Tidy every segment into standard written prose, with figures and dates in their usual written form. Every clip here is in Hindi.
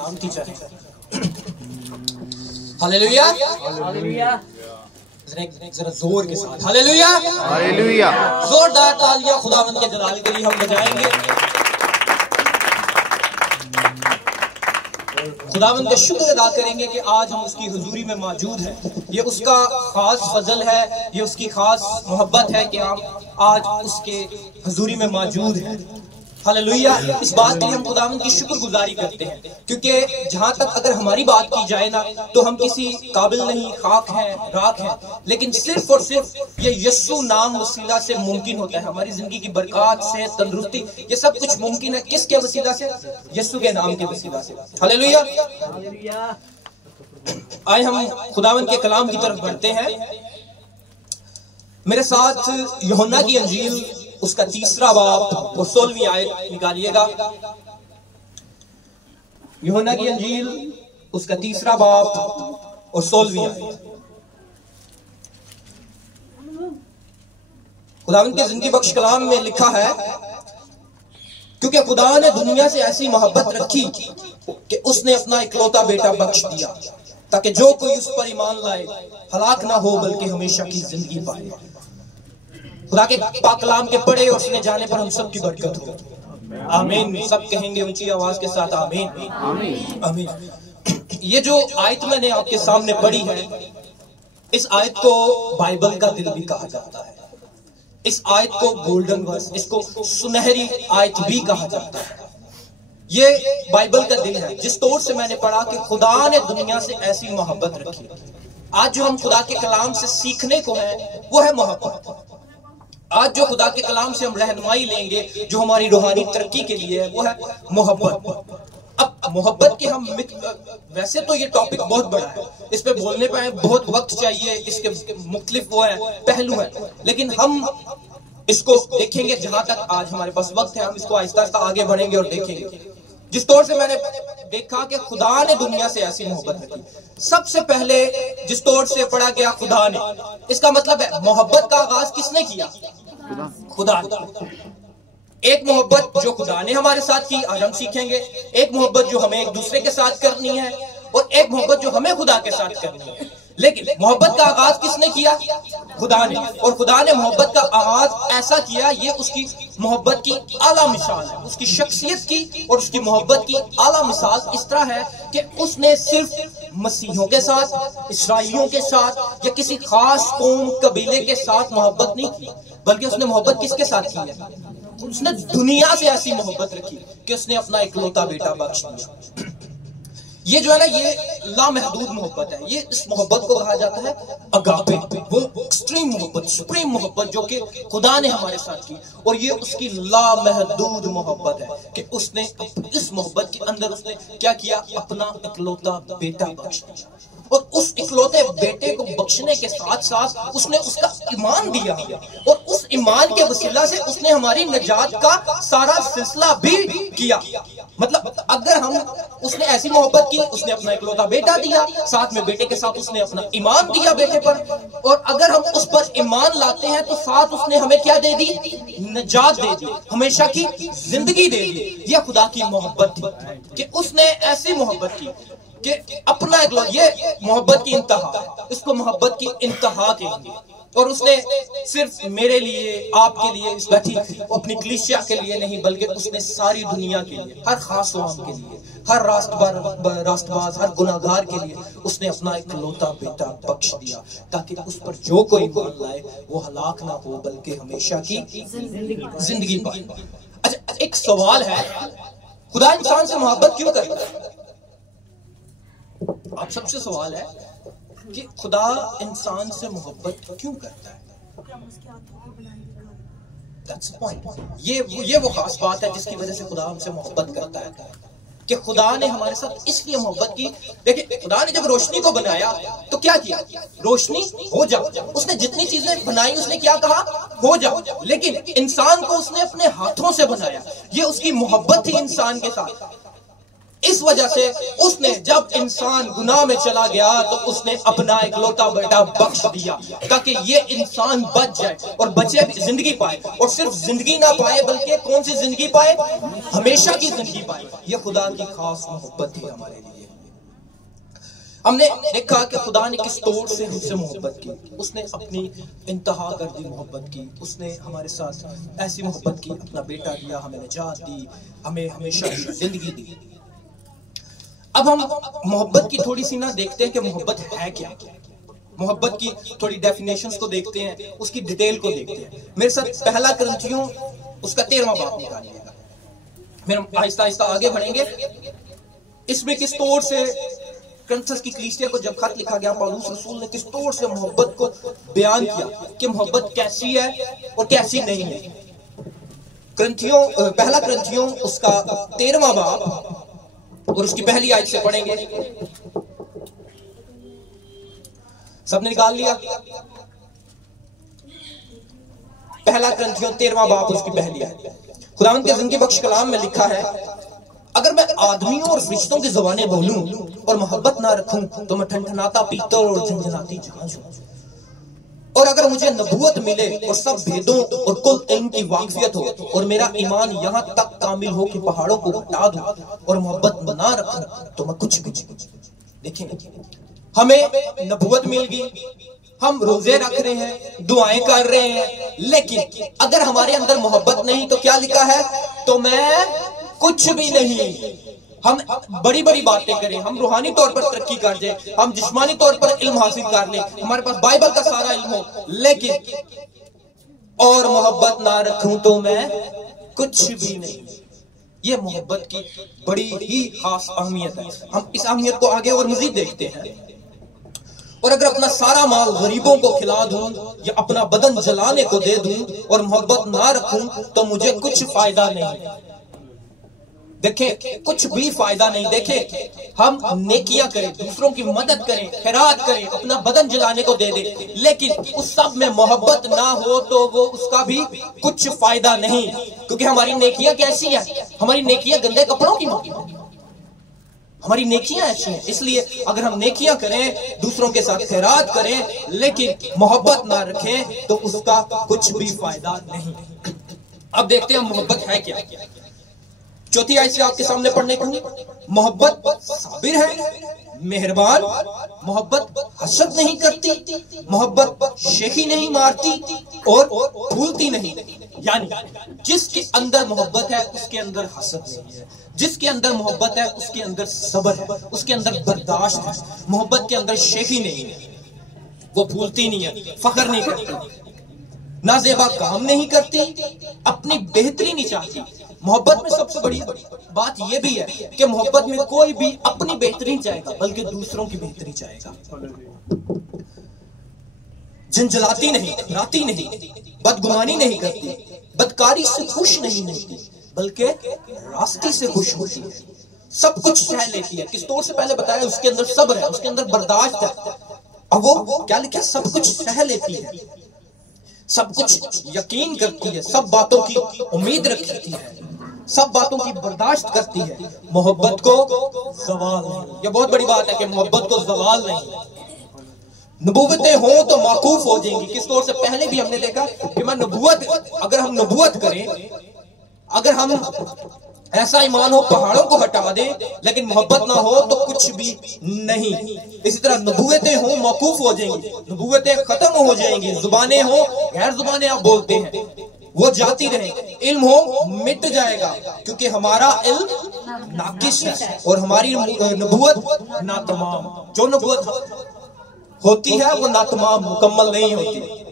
नाम की चाहे। हालेलुया, हालेलुया, जरा जोर के साथ हालेलुया, हालेलुया। जोरदार तालियां खुदावंद के जलाल के लिए हम बजाएंगे। खुदावंद का शुक्र अदा करेंगे कि आज हम उसकी हुजूरी में मौजूद हैं। ये उसका खास फजल है, ये उसकी खास मोहब्बत है कि हम आज उसके हुजूरी में मौजूद हैं। हालेलुया। इस बात के लिए हम खुदावंद की शुक्रगुजारी करते हैं, क्योंकि जहां तक अगर हमारी बात की जाए ना तो हम किसी काबिल नहीं, खाक हैं, राख हैं, लेकिन सिर्फ और सिर्फ ये यीशु नाम वसीला से मुमकिन होता है। हमारी जिंदगी की बरकत से, तंदुरुस्ती, ये सब कुछ मुमकिन है किसके वसीला से? यीशु के नाम के वसीला से। हालेलुया। हालेलुया। आए हम खुदावंद के कलाम की तरफ बढ़ते हैं। मेरे साथ यूहन्ना की अंजील उसका 3 बाब और 16वीं आयत निकालिएगा। यूहन्ना की अंजील उसका 3 बाब और 16वीं आयत। खुदावंद के जिंदगी बख्श कलाम में लिखा है, क्योंकि खुदा ने दुनिया से ऐसी मोहब्बत रखी कि उसने अपना इकलौता बेटा बख्श दिया, ताकि जो कोई उस पर ईमान लाए हलाक ना हो बल्कि हमेशा की जिंदगी पाए। खुदा के पाक कलाम के पढ़े और सुने जाने पर हम सब की बरकत हो। आमीन। सब कहेंगे ऊंची आवाज के साथ आमीन, आमीन, आमीन। ये जो आयत मैंने आपके सामने पढ़ी है, इस आयत को बाइबल का दिल भी कहा जाता है। इस आयत को गोल्डन वर्स, इसको सुनहरी आयत भी कहा जाता है। ये बाइबल का दिल है, जिस तौर से मैंने पढ़ा कि खुदा ने दुनिया से ऐसी मोहब्बत रखी। आज जो हम खुदा के कलाम से सीखने को है वो है मोहब्बत। आज जो खुदा के कलाम से हम रहनुमाई लेंगे, जो हमारी रूहानी तरक्की के लिए है, वो है मोहब्बत। अब मोहब्बत के हम वैसे तो ये टॉपिक बहुत बड़ा है, इस पे बोलने पे बहुत वक्त चाहिए, इसके मुख्तलिफ वो है पहलू है, लेकिन हम इसको देखेंगे जहां तक आज हमारे पास वक्त है। हम इसको आहिस्ता आहिस्ता आगे बढ़ेंगे और देखेंगे। जिस तौर से मैंने देखा कि खुदा ने दुनिया से ऐसी मोहब्बत रखी, सबसे पहले जिस तौर से पढ़ा गया खुदा ने, इसका मतलब है मोहब्बत का आगाज किसने किया? खुदा। एक मोहब्बत जो खुदा ने हमारे साथ की, आज हम सीखेंगे। एक मोहब्बत जो हमें एक दूसरे के साथ करनी है, और एक मोहब्बत जो हमें खुदा के साथ करनी है। लेकिन मोहब्बत का आगाज किसने किया? खुदा ने। और खुदा ने मोहब्बत का आगाज ऐसा किया, ये उसकी मोहब्बत की आला मिसाल है, उसकी शख्सियत की और उसकी मोहब्बत की आला मिसाल इस तरह है कि उसने सिर्फ मसीहों के साथ, इसराइलियों के साथ या किसी खास कौम कबीले के साथ मोहब्बत नहीं की, बल्कि उसने मोहब्बत किसके साथ की है? उसने दुनिया से ऐसी मोहब्बत रखी कि उसने अपना इकलौता बेटा बख्श दिया। ये जो है ना, ये लामहदूद मोहब्बत है। ये इस मोहब्बत को कहा जाता है अगापे, वो एक्सट्रीम मोहब्बत, सुप्रीम मोहब्बत जो कि खुदा ने हमारे साथ की। और ये उसकी लामहदूद मोहब्बत है कि उसने इस मोहब्बत के अंदर उसने क्या किया? अपना इकलौता बेटा बख्श दिया। और उस इकलौते बेटे को बख्शने के साथ साथ उसने उसका ईमान दिया, और उस ईमान के वसीला से उसने हमारी निजात का सारा सिलसिला भी किया। मतलब अगर हम, उसने ऐसी मोहब्बत की, उसने अपना इकलौता बेटा दिया, साथ में बेटे के साथ उसने अपना ईमान दिया बेटे पर, और अगर हम उस पर ईमान लाते हैं तो साथ उसने हमें क्या दे दी? निजात दे दी, हमेशा की जिंदगी दे दी। यह खुदा की मोहब्बत थी कि उसने ऐसी मोहब्बत की कि अपना इकलौता, ये मोहब्बत की इंतहा, इसको मोहब्बत की इंतहा कहेंगे। और उसने सिर्फ मेरे लिए, आपके लिए, इस बैठी अपनी कलीसिया के लिए नहीं, बल्कि उसने सारी दुनिया के लिए, हर खास कौम के लिए, हर राष्ट्रबाज, हर गुनाहगार के लिए उसने अपना इकलौता बेटा बख्श दिया, ताकि उस पर जो कोई ईमान लाए वो हलाक ना हो बल्कि हमेशा की जिंदगी पाए। अच्छा, एक सवाल है, खुदा इंसान से मोहब्बत क्यों करता है? आप सबसे सवाल है कि खुदा इंसान से मोहब्बत क्यों करता है? That's the point. ये वो खास बात है जिसकी वजह से खुदा हमसे मोहब्बत करता है, कि खुदा ने हमारे साथ इसलिए मोहब्बत की। देखिए, खुदा ने जब रोशनी को बनाया तो क्या किया? रोशनी हो जाओ। उसने जितनी चीजें बनाई उसने क्या कहा? हो जाओ। लेकिन इंसान को उसने अपने हाथों से बनाया, ये उसकी मोहब्बत थी इंसान के साथ। इस वजह से उसने जब इंसान गुनाह में चला गया तो उसने अपना इकलौता बेटा बख्श दिया ताकि ये इंसान बच जाए और बचे भी, जिंदगी पाए, और सिर्फ जिंदगी ना पाए बल्कि कौन सी जिंदगी पाए, हमेशा की जिंदगी पाए। ये खुदा की खास मोहब्बत थी हमारे लिए। हमने देखा कि खुदा ने किस तौर से हमसे मोहब्बत की। उसने अपनी इंतहा कर दी मोहब्बत की। उसने हमारे साथ ऐसी मोहब्बत की, अपना बेटा दिया, हमें निजात दी, हमें हमेशा की जिंदगी दी। अब हम मोहब्बत की थोड़ी सी ना देखते हैं कि मोहब्बत है क्या। मोहब्बत की थोड़ी डेफिनेशंस को देखते हैं, उसकी डिटेल को देखते हैं। मेरे साथ पहला ग्रंथियों उसका 13वां बाब निकालिएगा। फिर हम आहिस्ता आहिस्ता आगे बढ़ेंगे। इसमें किस तौर से करंथस की कलीसिया को जब खत लिखा गया, पौलुस रसूल ने किस तौर से मोहब्बत को बयान किया कि मोहब्बत कैसी है और कैसी नहीं है। पहला ग्रंथियों उसका 13वां बाब और उसकी पहली आयत से पढ़ेंगे। सबने निकाल लिया? पहला ग्रंथियों 13वां बाब उसकी पहली आयत। खुदावंद के जिंदगी बख्श कलाम में लिखा है, अगर मैं आदमियों और फरिश्तों की ज़बानें बोलूं और मोहब्बत ना रखूं तो मैं ठनठनाता पीतल और झंझनाती जहाज हूं। और अगर मुझे नबूवत मिले और सब भेदों और कुल इल्म की वाकफियत हो और मेरा ईमान यहाँ तक कामिल हो कि पहाड़ों को हटा दूं और मोहब्बत ना रखूं तो मैं कुछ भी नहीं। देखिए, हमें नबूवत मिल गई, हम रोजे रख रहे हैं, दुआएं कर रहे हैं, लेकिन अगर हमारे अंदर मोहब्बत नहीं तो क्या लिखा है, तो मैं कुछ भी नहीं। हम बड़ी बड़ी बातें करें, हम रूहानी तौर पर तरक्की कर जाए, हम जिस्मानी तौर पर इल्म हासिल कर लें, हमारे पास बाइबल का सारा इल्म हो, लेकिन और मोहब्बत ना रखूं तो मैं कुछ भी नहीं। ये मोहब्बत की बड़ी ही खास अहमियत है। हम इस अहमियत को आगे और मजीद देखते हैं। और अगर अपना सारा माल गरीबों को खिला दूं या अपना बदन जलाने को दे दूं और मोहब्बत ना रखूं तो मुझे कुछ फायदा नहीं। देखें, कुछ भी फायदा नहीं। देखें, हम नेकियां करें, दूसरों की मदद करें, खैरात करें, अपना बदन जलाने को दे दें, लेकिन उस सब में मोहब्बत ना हो तो वो उसका भी कुछ फायदा नहीं। क्योंकि हमारी नेकियां कैसी है? हमारी नेकियां गंदे कपड़ों की मांगी, हमारी नेकियां ऐसी हैं। इसलिए अगर हम नेकियां करें, दूसरों के साथ खैरात करें, लेकिन मोहब्बत ना रखें तो उसका कुछ भी फायदा नहीं। अब देखते हैं मोहब्बत है क्या। चौथी आयत से आपके सामने पढ़ने को, मोहब्बत साबिर है, मेहरबान, मोहब्बत हसद नहीं करती, मोहब्बत शेखी नहीं मारती और फूलती नहीं। यानी जिसके अंदर मोहब्बत है उसके अंदर हसद नहीं है, जिसके अंदर मोहब्बत है उसके अंदर सब्र है, उसके अंदर बर्दाश्त है, मोहब्बत के अंदर शेखी नहीं है, वो फूलती नहीं है, फख्र नहीं करती, नाजेबा काम नहीं करती, अपनी बेहतरी नहीं चाहती। मोहब्बत में सबसे बड़ी बात यह भी है कि मोहब्बत में कोई भी अपनी बेहतरी नहीं चाहेगा बल्कि दूसरों की बेहतरी चाहेगा। झंझलाती नहीं, राती नहीं, बदगुमानी नहीं करती, बदकारी से खुश नहीं होती बल्कि रास्ते से खुश होती है, सब कुछ सह लेती है। किस तौर से पहले बताया, उसके अंदर सब्र है, उसके अंदर बर्दाश्त है। अब वो क्या लिखा, सब कुछ सह लेती है, सब कुछ यकीन करती है, सब बातों की उम्मीद रखती है, सब बातों की बर्दाश्त करती है, मोहब्बत को ज़वाल नहीं। यह बहुत बड़ी बात है कि मोहब्बत को ज़वाल नहीं। नबूवतें हो तो माकूफ हो जाएंगी। किस तौर से पहले भी हमने देखा कि मैं नबूवत, अगर हम नबूवत करें, अगर हम ऐसा ईमान हो पहाड़ों को हटा दे, लेकिन मोहब्बत ना हो तो कुछ भी नहीं। इसी तरह नबूवतें हो मौकूफ हो जाएंगी, नबूवतें खत्म हो जाएंगी, जुबानें हो, गैर जुबानें आप बोलते हैं, वो जाती रहे, इल्म हो मिट जाएगा, क्योंकि हमारा इल्म नाकिस है और हमारी नबूवत नातमाम। जो नबूवत होती है वो नातमाम, मुकम्मल नहीं होती।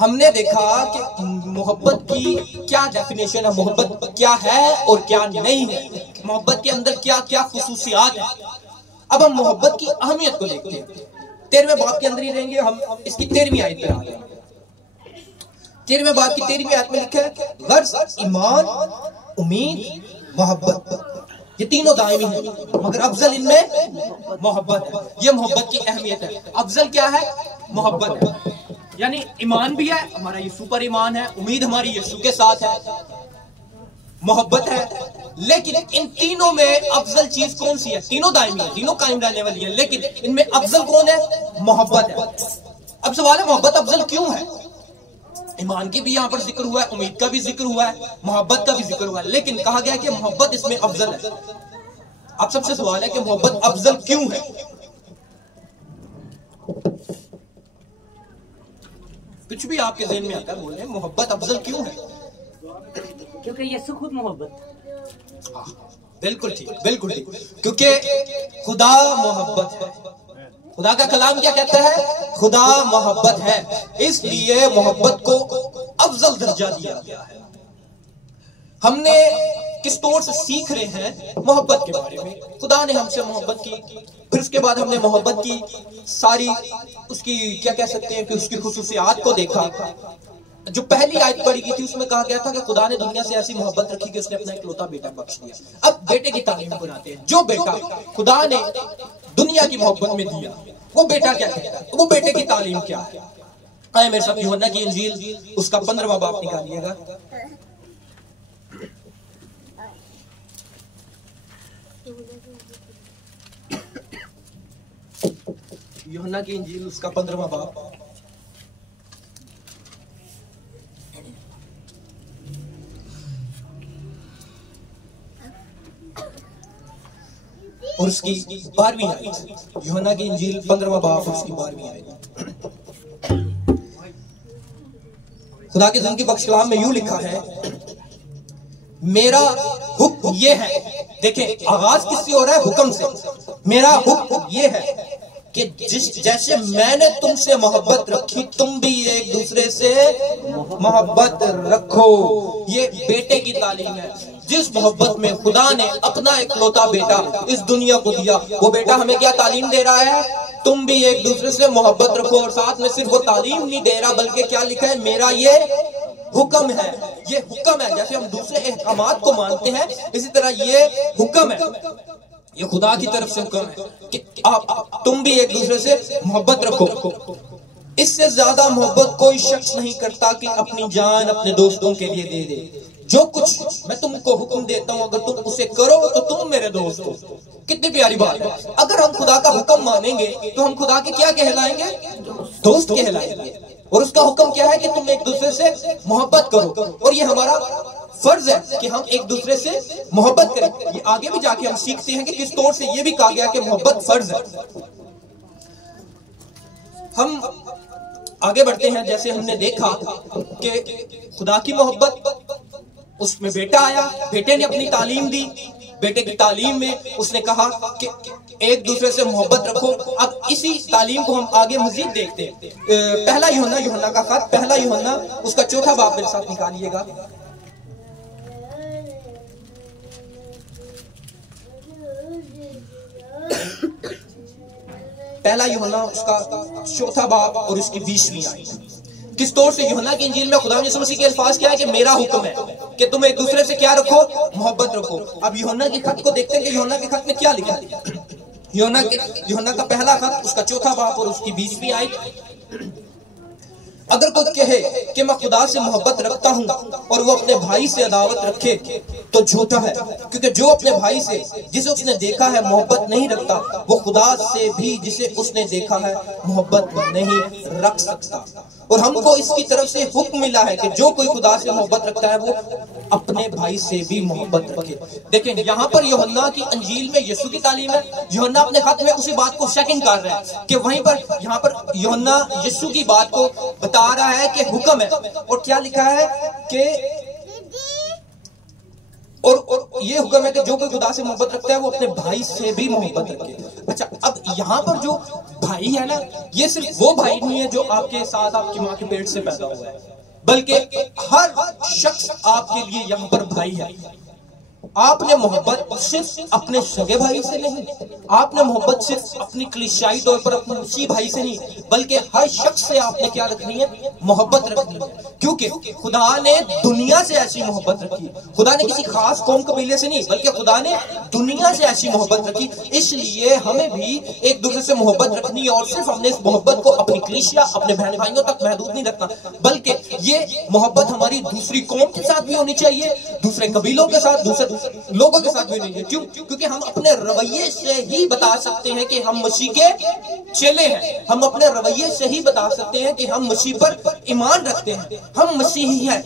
हमने देखा कि मोहब्बत की क्या डेफिनेशन है, मोहब्बत क्या है और क्या नहीं है, मोहब्बत के अंदर क्या क्या खुसूसियात है। अब हम मोहब्बत की अहमियत को देखते हैं। 13वें बाब के अंदर ही रहेंगे हम, इसकी 13वीं आयत पे आ गए। 13वें बाब की 13वीं आयत में लिखा है, गर्ज, ईमान, उम्मीद, मोहब्बत, ये तीनों दायमी है, मगर अफजल इनमें मोहब्बत है। ये मोहब्बत की अहमियत है। अफजल क्या है? मोहब्बत है। यानी ईमान भी है, हमारा यीशु पर ईमान है, उम्मीद हमारी यीशु के साथ है, मोहब्बत है, लेकिन इन तीनों में अफजल चीज कौन सी है? तीनों दायमी है, तीनों कायम रहने वाली है, लेकिन इनमें अफजल कौन है? मोहब्बत है। अब सवाल है मोहब्बत अफजल क्यों है? ईमान की भी यहां पर जिक्र हुआ है, उम्मीद का भी जिक्र हुआ है, मोहब्बत का भी जिक्र हुआ है, लेकिन कहा गया कि मोहब्बत इसमें अफजल है। अब सबसे सवाल है कि मोहब्बत अफजल क्यों है? कुछ भी आपके ज़हन में आता है बोले, मोहब्बत अफजल क्यों है? क्योंकि यीशु खुद मोहब्बत। बिल्कुल ठीक, बिल्कुल ठीक, क्योंकि खुदा मोहब्बत है। खुदा का कलाम क्या कहता है? खुदा मोहब्बत है, इसलिए मोहब्बत को अफजल दर्जा दिया गया है। हमने किस तौर से सीख रहे हैं मोहब्बत के बारे में? खुदा ने हमसे मोहब्बत की, फिर उसके बाद हमने मोहब्बत की सारी उसकी क्या कह सकते हैं कि उसकी खुसूसियात को देखा। जो पहली आयत पढ़ी गई थी उसमें कहा गया था कि खुदा ने दुनिया से ऐसी मोहब्बत रखी कि उसने अपना इकलौता बेटा बख्श दिया। अब बेटे की तालीम बनाते हैं। जो बेटा खुदा ने दुनिया की मोहब्बत में दिया वो बेटा क्या कहता है? वो बेटे की तालीम क्या है? आए मेरे साथ यूहन्ना की इंजील उसका 15वां बाब निकालिएगा। यूहन्ना की इंजील उसका 15वां बाब और उसकी 12वीं आयत। यूहन्ना की इंजील 15वां बाब और उसकी 12वीं आयत। खुदा के ज़िंदगी बख्श कलाम में यूं लिखा है, मेरा हुक्म ये है। देखें आगाज किससे हो रहा है? हुक्म से। मेरा हुक्म ये है कि जैसे मैंने तुमसे मोहब्बत रखी तुम भी एक दूसरे से मोहब्बत रखो। ये बेटे की तालीम है। जिस मोहब्बत में खुदा ने अपना इकलौता बेटा इस दुनिया को दिया, वो बेटा हमें क्या तालीम दे रहा है? तुम भी एक दूसरे से मोहब्बत रखो। और साथ में सिर्फ वो तालीम नहीं दे रहा बल्कि क्या लिखा है? मेरा ये हुक्म है। ये हुक्म है। जैसे हम दूसरे अहकामात को मानते हैं इसी तरह ये हुक्म है, ये खुदा की तरफ से हुक्म है कि आप तुम भी एक दूसरे से मोहब्बत रखो। इससे ज्यादा मोहब्बत कोई शख्स नहीं करता कि अपनी जान अपने दोस्तों के लिए दे दे। जो कुछ मैं तुमको हुक्म देता हूं अगर तुम उसे करो तो तुम मेरे दोस्त हो। कितनी प्यारी बात है। अगर हम खुदा का हुक्म मानेंगे तो हम खुदा के क्या कहलाएंगे? दोस्त कहलाएंगे। और उसका हुक्म क्या है कि तुम एक दूसरे से मोहब्बत करो। और ये हमारा फर्ज है कि हम एक दूसरे से मोहब्बत करें। ये आगे भी जाके हम सीखते हैं कि किस तौर से ये भी कहा गया कि मोहब्बत फर्ज है। हम आगे बढ़ते हैं। जैसे हमने देखा कि खुदा की मोहब्बत, उसमें बेटा आया, बेटे ने अपनी तालीम दी। बेटे की तालीम में उसने कहा कि एक दूसरे से मोहब्बत रखो। अब इसी तालीम को हम आगे मजीद देखते हैं। पहला यूहन्ना का खत, पहला यूहन्ना उसका 4था बाब मेरे साथ निकालिएगा। पहला यूहन्ना उसका 4था बाब और उसकी 20वीं आयत। किस तौर से यूहन्ना की इंजील में खुदा यीशु मसीह के अल्फाज क्या है कि मेरा हुक्म है कि तुम एक दूसरे से क्या रखो? मोहब्बत रखो। अब यूहन्ना के खत को देखते हैं कि यूहन्ना के खत में क्या लिखा है। यूहन्ना का पहला खत उसका 4था बाब और उसकी 20वीं आयत। अगर कोई कहे कि मैं खुदा से मोहब्बत रखता हूं और वो अपने भाई से अदावत रखे तो झूठा है, क्योंकि जो अपने भाई से जिसे उसने देखा है मोहब्बत नहीं रखता वो खुदा से भी जिसे उसने देखा है मोहब्बत नहीं रख सकता। और हमको इसकी तरफ से हुक्म मिला है कि जो कोई खुदा से मोहब्बत रखता है वो अपने भाई से भी मोहब्बत रखे। देखें यहाँ पर यूहन्ना की अंजील में यीशु की तालीम है। यूहन्ना अपने खत में उसी बात को सेकंड कर रहा है कि वहीं पर यहाँ पर यूहन्ना यीशु की बात को बता रहा है कि हुक्म है। और क्या लिखा है कि और ये हुक्म है कि जो कोई खुदा से मोहब्बत रखता है वो अपने भाई से भी मोहब्बत रखे। अच्छा, अब यहाँ पर जो भाई है ना, ये सिर्फ वो भाई नहीं है जो आपके साथ आपकी माँ के पेट से पैदा हुआ है, बल्कि हर शख्स आपके लिए यहाँ पर भाई है। आपने मोहब्बत सिर्फ अपने सगे भाई से नहीं, आपने मोहब्बत सिर्फ अपनी क्लिशाई तौर पर अपने उसी भाई से नहीं, बल्कि हर शख्स से आपने क्या रखनी है? मोहब्बत रखनी है। क्योंकि खुदा ने दुनिया से ऐसी मोहब्बत रखी। खुदा ने किसी खास कौम कबीले से नहीं, बल्कि खुदा ने दुनिया से ऐसी मोहब्बत रखी। इसलिए हमें भी एक दूसरे से मोहब्बत रखनी है। और सिर्फ हमने इस मोहब्बत को अपनी क्लिशिया अपने बहन भाइयों तक महदूद नहीं रखना, बल्कि ये मोहब्बत हमारी दूसरी कौम के साथ भी होनी चाहिए, दूसरे कबीलों के साथ, दूसरे लोगों के साथ भी नहीं है। क्यों? क्योंकि हम अपने रवैये से ही बता सकते हैं कि हम मसीह के चेले हैं। हम अपने रवैये से ही बता सकते हैं कि हम मसीह पर ईमान रखते हैं, हम मसीही हैं।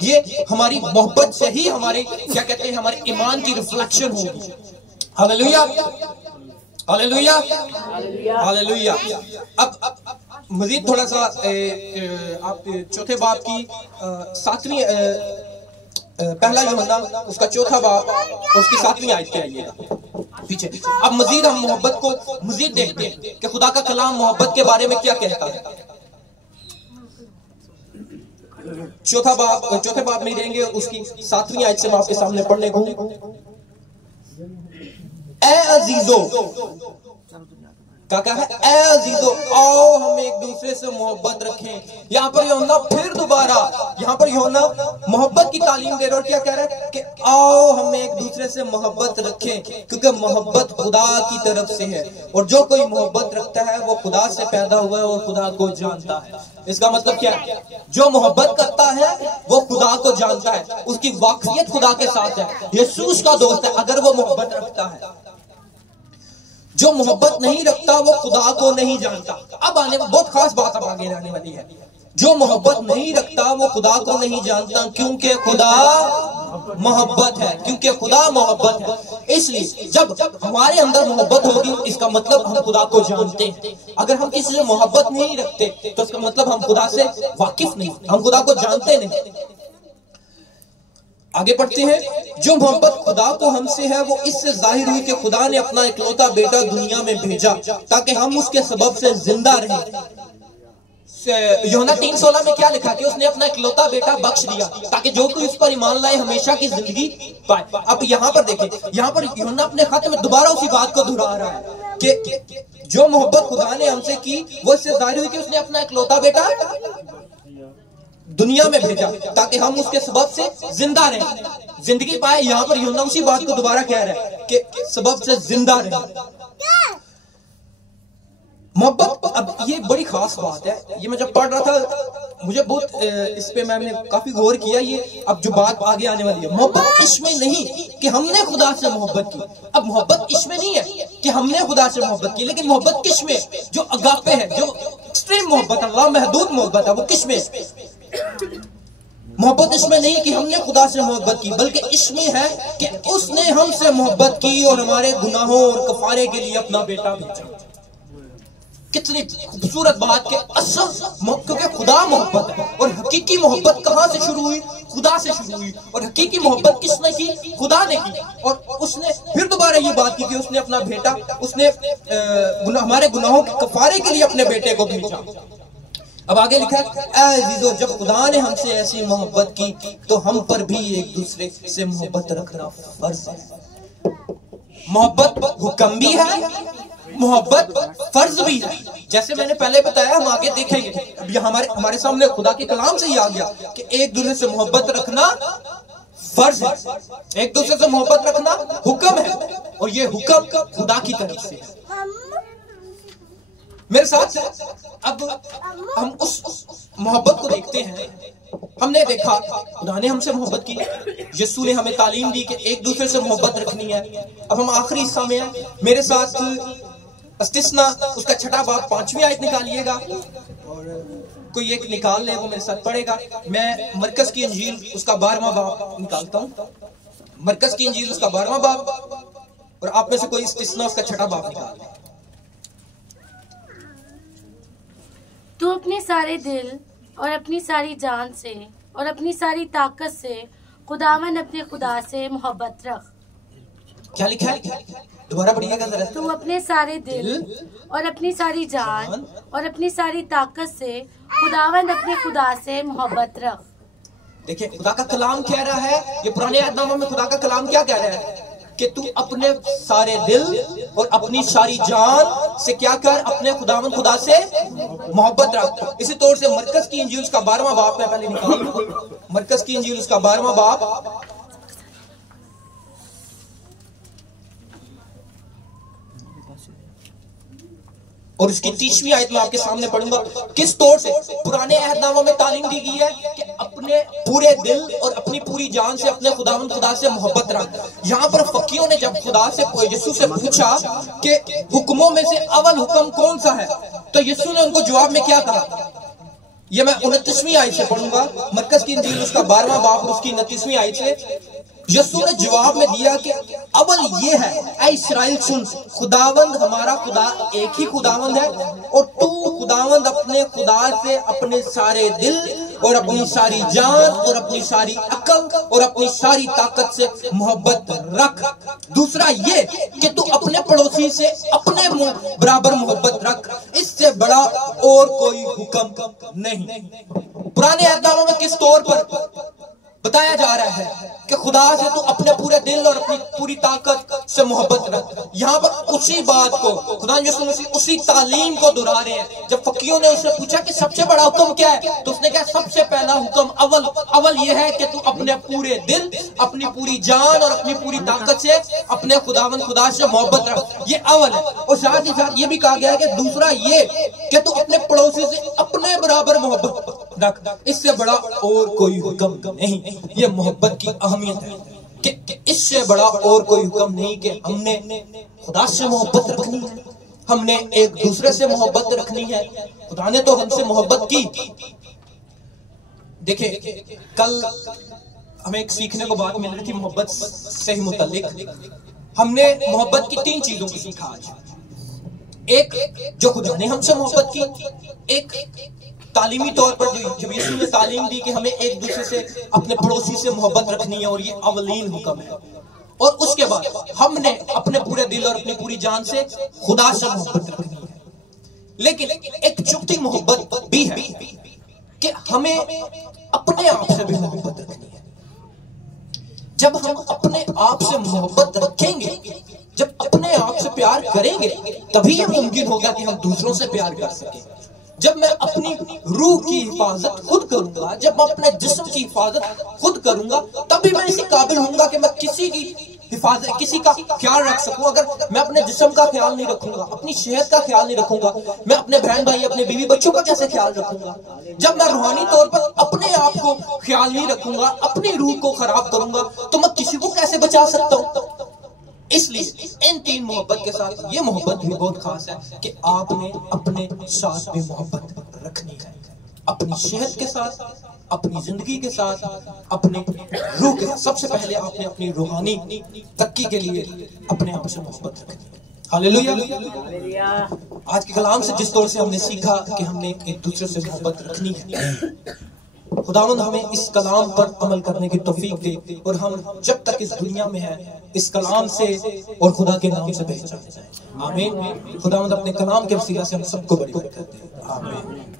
ये हमारी मोहब्बत से ही हमारे क्या कहते हैं, हमारे ईमान की रिफ्लेक्शन होगी। Hallelujah, hallelujah, hallelujah. अब मजीद थोड़ा सा आप चौथे बाब की सातवीं पहला यूहन्ना उसका चौथा बाब और उसकी 7वीं आयत पे आइएगा पीछे। अब मजीद हम मोहब्बत को मजीद देखते हैं कि खुदा का कलाम मोहब्बत के बारे में क्या कहता है। चौथे बाब में देंगे, उसकी 7वीं आयत से मैं आपके सामने पढ़ने को। ए अजीजो, क्या है? ए अजीजो, आओ हम एक दूसरे से मोहब्बत रखें। यहाँ पर यूहन्ना फिर दोबारा यहाँ पर यूहन्ना मोहब्बत की तालीम दे रहा है। और क्या कह रहा है कि आओ हम एक दूसरे से मोहब्बत रखें, क्योंकि मोहब्बत खुदा की तरफ से है, और जो कोई मोहब्बत रखता है वो खुदा से पैदा हुआ है और खुदा को जानता है। इसका मतलब क्या है? जो मोहब्बत करता है वो खुदा को जानता है, उसकी वाकफियत खुदा के साथ है, यीशु उसका दोस्त है अगर वो मोहब्बत रखता है। जो मोहब्बत नहीं रखता वो खुदा को नहीं जानता। अब आने बहुत खास बात अब आगे आने वाली है। जो मोहब्बत नहीं रखता वो खुदा को नहीं जानता, क्योंकि खुदा मोहब्बत है, क्योंकि खुदा मोहब्बत है। इसलिए जब हमारे अंदर मोहब्बत होगी, इसका मतलब हम खुदा को जानते हैं। अगर हम किसी से मोहब्बत नहीं रखते तो इसका मतलब हम खुदा से वाकिफ नहीं, हम खुदा को जानते नहीं। आगे पढ़ते हैं, जो मोहब्बत खुदा को हमसे है वो इससे जाहिर हुई कि खुदा ने अपना इकलौता बेटा दुनिया में भेजा ताकि हम उसके सबब से जिंदा रहें। यूहन्ना 3:16 में क्या लिखा कि उसने अपना इकलौता बेटा बख्श दिया ताकि जो कोई उस पर ईमान लाए हमेशा की जिंदगी पाए। अब यहाँ पर देखें, यहाँ पर यूहन्ना अपने खत में दोबारा उसी बात को दोहरा रहा है कि जो मोहब्बत खुदा ने हमसे की वो इससे जाहिर हुई कि उसने अपना इकलौता बेटा दुनिया में भेजा ताकि हम उसके सबब से जिंदा रहें, जिंदगी पाए। यहाँ पर यूहन्ना उसी बात को दोबारा कह रहा है कि सबब से जिंदा रहें। मोहब्बत, अब ये बड़ी खास बात है। ये मैं जब पढ़ रहा था मुझे बहुत इस पे मैंने काफी गौर किया। ये अब जो बात आगे आने वाली है, मोहब्बत इसमें नहीं कि हमने खुदा से मोहब्बत की। अब मोहब्बत इसमें नहीं है कि हमने खुदा से मोहब्बत की, लेकिन मोहब्बत किसमें? जो अगापे है, जो एक्सट्रीम मोहब्बत है, लामहदूद मोहब्बत है, वो किसमें? मोहब्बत इसमें नहीं कि हमने खुदा से मोहब्बत की, बल्कि इसमें है कि उसने हमसे मोहब्बत की और हमारे गुनाहों और कफारे के लिए अपना बेटा भेजा। कितनी खूबसूरत बात के असल, क्योंकि खुदा मोहब्बत है और हकीकी मोहब्बत कहां से शुरू हुई? खुदा से शुरू हुई। और हकीकी मोहब्बत किसने की? खुदा ने की। और उसने फिर दोबारा ये बात की कि उसने अपना बेटा, उसने हमारे गुनाहों के कफारे के लिए अपने बेटे को भेजा। अब आगे लिखा है, अजीजों, जब खुदा ने हमसे ऐसी मोहब्बत की तो हम पर भी एक दूसरे से मोहब्बत रखना फर्ज है। मोहब्बत हुक्म भी है, मोहब्बत फर्ज भी है। जैसे मैंने पहले बताया, हम आगे देखेंगे। अब ये हमारे सामने खुदा के कलाम से ही आ गया कि एक दूसरे से मोहब्बत रखना फर्ज है, एक दूसरे से मोहब्बत रखना हुक्म है, और ये हुक्म खुदा की तरफ से है। मेरे साथ अब हम उस मोहब्बत को देखते हैं। हमने देखा खुदा ने हमसे मोहब्बत की, यीशु ने हमें तालीम दी कि एक दूसरे से मोहब्बत रखनी है। अब हम आखिरी हिस्सा में हैं। मेरे साथ इस्तिस्ना उसका 6वां बाब 5वीं आयत निकालिएगा, और कोई एक निकाल ले वो मेरे साथ पढ़ेगा। मैं मरकज की इंजील उसका 12वां बाब निकालता हूँ। मरकज की इंजील उसका 12वां बाब, और आप में से कोई इस्तिस्ना उसका 6वां बाब निकाल ले। तू अपने सारे दिल और अपनी सारी जान से और अपनी सारी ताकत से खुदावन अपने खुदा से मोहब्बत रख। क्या लिखा है? दोबारा पढ़िएगा जरा। तू अपने सारे दिल और अपनी सारी जान और अपनी सारी ताकत से खुदावन अपने खुदा से मोहब्बत रख। देखिए खुदा का कलाम कह रहा है, ये पुराने अहदनामे में खुदा का कलाम क्या कह रहा है कि तू अपने सारे दिल और अपनी सारी जान से क्या कर? अपने खुदावंद खुदा से मोहब्बत रख। इसी तौर से मरकज की इंजील उसका 12वां बाब मैं पहले निकाल, मरकज की इंजील उसका 12वां बाब और उसकी 30वीं आयत में आपके सामने पढ़ूंगा। किस तौर से पुराने अहदनामे में तालीम दी गई है कि अपने अपने पूरे दिल और अपनी पूरी जान से अपने खुदा से मोहब्बत रख। यहाँ पर फकीरों ने जब खुदा से यीशु से पूछा कि हुक्मों में से अव्वल हुक्म कौन सा है, तो यीशु ने उनको जवाब में क्या कहा, ये मैं 29वीं आयत से पढ़ूंगा, मरकज की इंजील उसका 12वां बाब और उसकी 29वीं आयत से। यीशु ने जवाब में दिया कि अव्वल ये है, ऐ इस्राएल सुन, खुदावंद हमारा खुदा एक ही खुदावंद है, और तू खुदावंद अपने खुदा से अपने सारे दिल और अपनी सारी जान और अपनी सारी अकल और अपनी सारी ताकत से मोहब्बत रख। दूसरा ये कि तू अपने पड़ोसी से अपने बराबर मोहब्बत रख, इससे बड़ा और कोई हुक्म नहीं। पुराने अहदनामे में किस तौर पर बताया जा रहा है कि खुदा से तू अपने पूरे दिल और अपनी पूरी ताकत से मोहब्बत रख। यहाँ पर उसी बात को खुदा यीशु मसीह उसी तालीम को दोहरा रहे हैं। जब फकीरों ने उससे पूछा कि सबसे बड़ा हुक्म क्या है, तो उसने कहा सबसे पहला हुक्म अव्वल यह है कि तू अपने पूरे दिल, अपनी पूरी जान और अपनी पूरी ताकत से अपने खुदा से मोहब्बत रख, ये अव्वल है। और साथ ही साथ ये भी कहा गया है कि दूसरा ये कि तू अपने पड़ोसी से अपने बराबर मोहब्बत रख, इससे बड़ा और कोई हुक्म नहीं। ये मोहब्बत की अहमियत है कि इससे बड़ा और कोई हुक्म नहीं कि हमने खुदा से मोहब्बत रखनी है, हमने एक दूसरे से मोहब्बत रखनी है। खुदा ने तो हमसे मोहब्बत की। देखिए, कल हमें एक सीखने को बात मिल रही थी मोहब्बत से ही मुतालिक। हमने मोहब्बत की 3 चीजों को सीखा आज। एक, जो खुदा ने हमसे मोहब्बत की। एक, तालीमी तौर पर जो यीशु ने तालीम दी कि हमें एक दूसरे से अपने पड़ोसी से मोहब्बत रखनी है, और ये अवलीन हुक्म है। और उसके बाद हमने अपने पूरे दिल और अपनी पूरी जान से खुदा से मोहब्बत रखनी है। लेकिन एक चुपती मोहब्बत भी है कि हमें अपने आप से भी मोहब्बत रखनी है। जब हम अपने आप से मोहब्बत रखेंगे, जब अपने आप से प्यार करेंगे, तभी यह मुमकिन होगा कि हम दूसरों से प्यार कर सकें। जब मैं अपनी रूह की हिफाजत खुद करूंगा, जब मैं अपने जिस्म की हिफाजत खुद करूंगा, तभी मैं इसी काबिल होऊंगा कि मैं किसी की हिफाजत, किसी का ख्याल रख सकूं। अगर मैं अपने जिस्म का ख्याल नहीं रखूंगा, अपनी सेहत का ख्याल नहीं रखूंगा, मैं अपने बहन भाई, अपने बीवी बच्चों का कैसे ख्याल रखूंगा? जब मैं रूहानी तौर पर अपने आप को ख्याल नहीं रखूंगा, अपनी रूह को खराब करूंगा, तो मैं किसी को कैसे बचा सकता हूं? इसलिए इन 3 मोहब्बत के साथ ये मोहब्बत भी बहुत खास है कि आपने अपने साथ भी मोहब्बत रखनी है, अपनी सेहत के साथ, अपनी जिंदगी के साथ, अपनी रूह के साथ। सबसे पहले आपने अपनी रूहानी तरक्की के लिए अपने आप से मोहब्बत रखनी है। हालेलुया। आज के कलाम से जिस तौर से हमने सीखा कि हमने एक दूसरे से मोहब्बत रखनी है, खुदावंद हमें इस कलाम पर अमल करने की तौफीक दे, और हम जब तक इस दुनिया में हैं इस कलाम से और खुदा के नाम से पहचाने जाएं। आमीन। खुदावंद अपने कलाम के वसीला से हम सबको बड़ी बरकत दे। आमीन।